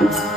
ਸੁਧ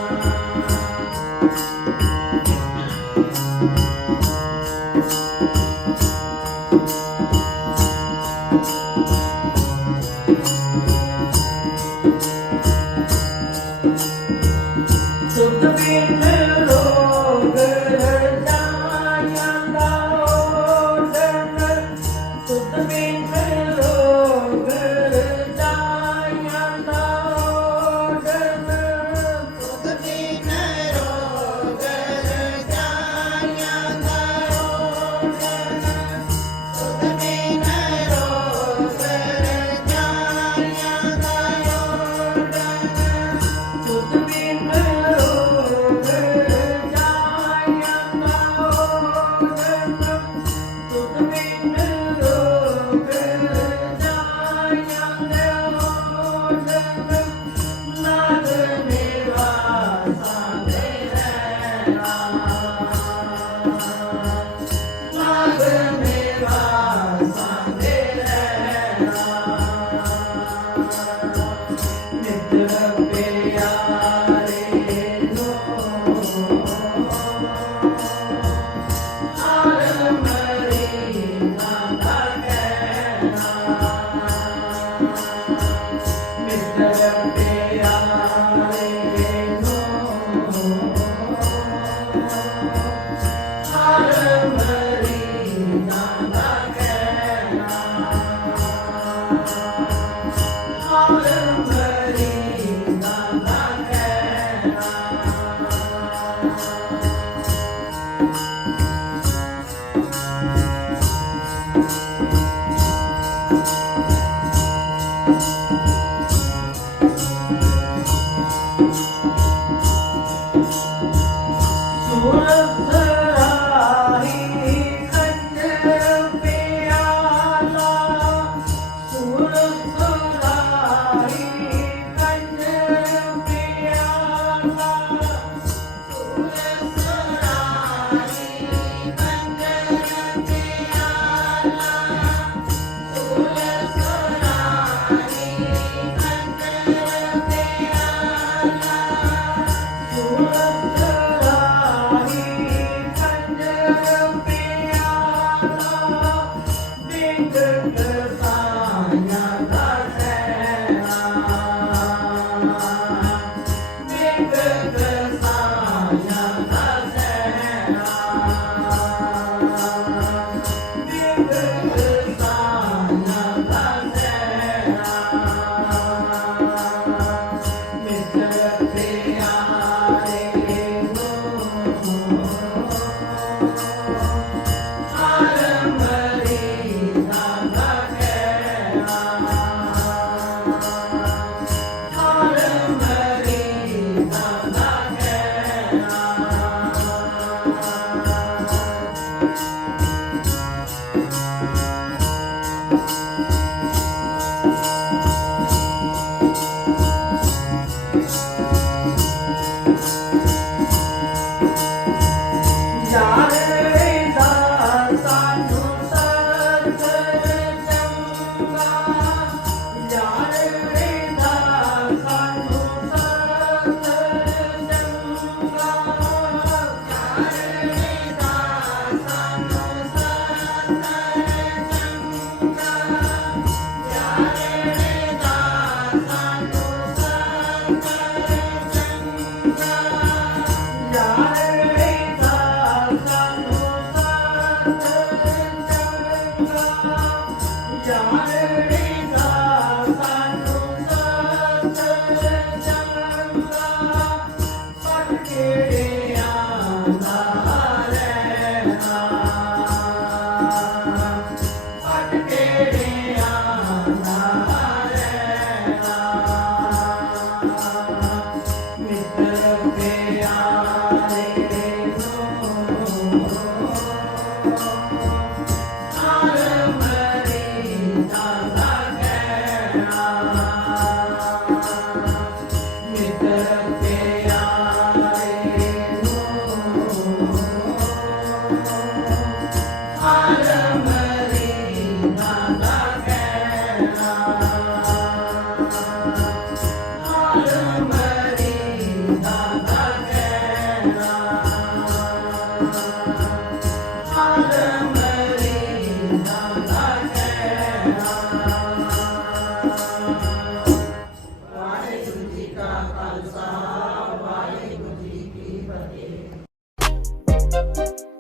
Mr. Mr. love. Música Father.